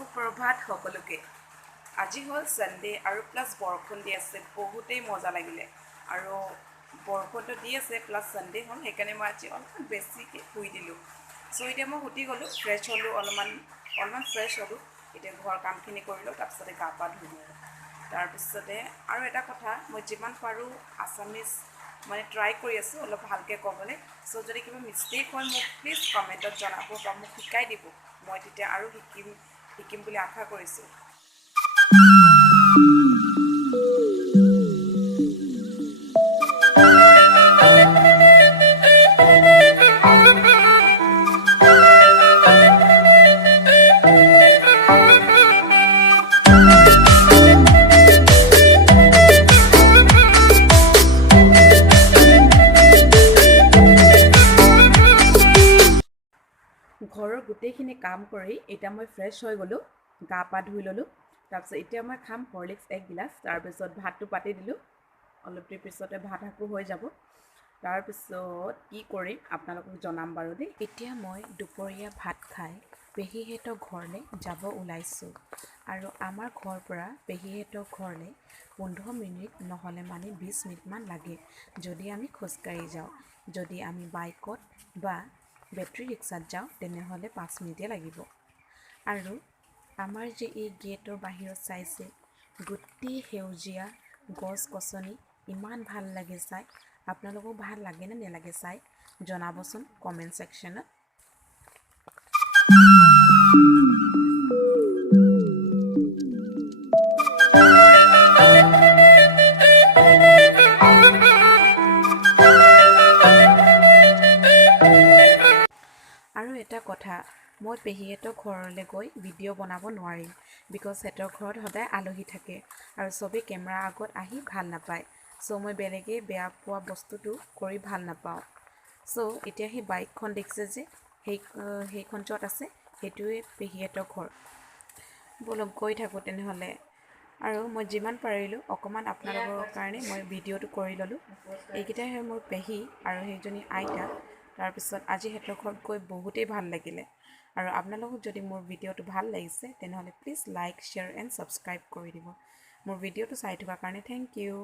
সুপ্ৰভাত সকলোকে আজি হল সানডে আৰু প্লাস বৰষুণ দি আছে বহুতেই মজা লাগিলে আৰু বৰষুণটো দি আছে প্লাস সানডে হল সেইকাৰণে মই আজি অলপমান বেছিকৈ শুই দিলোঁ সো এতিয়া মই উঠি গ'লোঁ ফ্ৰেছ হ'লোঁ অলপমান ফ্ৰেছ হ'লোঁ এতিয়া ঘৰ কামখিনি কৰিলোঁ তাৰপিছতে গা পা ধুলোঁ তাৰপিছতে আৰু এটা কথা মই যিমান পাৰোঁ আছামিজ মানে ট্ৰাই কৰি আছোঁ অলপ ভালকৈ ক'বলৈ সো যদি কিবা মিষ্টেক হয় মোক প্লিজ কমেণ্টত জনাব বা মোক শিকাই দিব মই তেতিয়া আৰু শিকিম বুলি আশা কৰিছোঁ ঘৰৰ গোটেইখিনি কাম কৰি এতিয়া মই ফ্ৰেছ হৈ গ'লোঁ গা পা ধুই ল'লোঁ তাৰপিছত এতিয়া মই খাম হৰলিক্স এক গিলাচ তাৰপিছত ভাতটো পাতি দিলোঁ অলপ দেৰি পিছতে ভাত আকৌ হৈ যাব তাৰপিছত কি কৰিম আপোনালোকক জনাম বাৰু দেই এতিয়া মই দুপৰীয়া ভাত খাই পেহীহঁতৰ ঘৰলৈ যাব ওলাইছোঁ আৰু আমাৰ ঘৰৰ পৰা পেহীহঁতৰ ঘৰলৈ 15 মিনিট নহ'লে মানে 20 মিনিটমান লাগে যদি আমি খোজকাঢ়ি যাওঁ যদি আমি বাইকত বা বেটাৰী ৰিক্সাত যাওঁ তেনেহ'লে 5 মিনিটে লাগিব আৰু আমাৰ যে এই গেটৰ বাহিৰত চাইছে গোটেই সেউজীয়া গছ গছনি ইমান ভাল লাগে চাই আপোনালোকক ভাল লাগে নে নালাগে চাই জনাবচোন কমেণ্ট ছেকশ্যনত আৰু এটা কথা মই পেহীহঁতৰ ঘৰলৈ গৈ ভিডিঅ' বনাব নোৱাৰিম বিকজ সিহঁতৰ ঘৰত সদায় আলহী থাকে আৰু চবেই কেমেৰা আগত আহি ভাল নাপায় চ' মই বেলেগে বেয়া পোৱা বস্তুটো কৰি ভাল নাপাওঁ চ' এতিয়া সেই বাইকখন দেখিছে যে সেইখন য'ত আছে সেইটোৱে পেহীহঁতৰ ঘৰ বলক গৈ থাকোঁ তেনেহ'লে আৰু মই যিমান পাৰিলোঁ অকণমান আপোনালোকৰ কাৰণে মই ভিডিঅ'টো কৰি ল'লোঁ এইকেইটাই মোৰ পেহী আৰু সেইজনী আইতা তাৰপিছত আজি সিহঁতৰ ঘৰত গৈ বহুতেই ভাল লাগিলে আৰু আপোনালোকক যদি মোৰ ভিডিঅ'টো ভাল লাগিছে তেনেহ'লে please like share and subscribe কৰি দিব মোৰ ভিডিঅ'টো চাই থকাৰ কাৰণে থেংক ইউ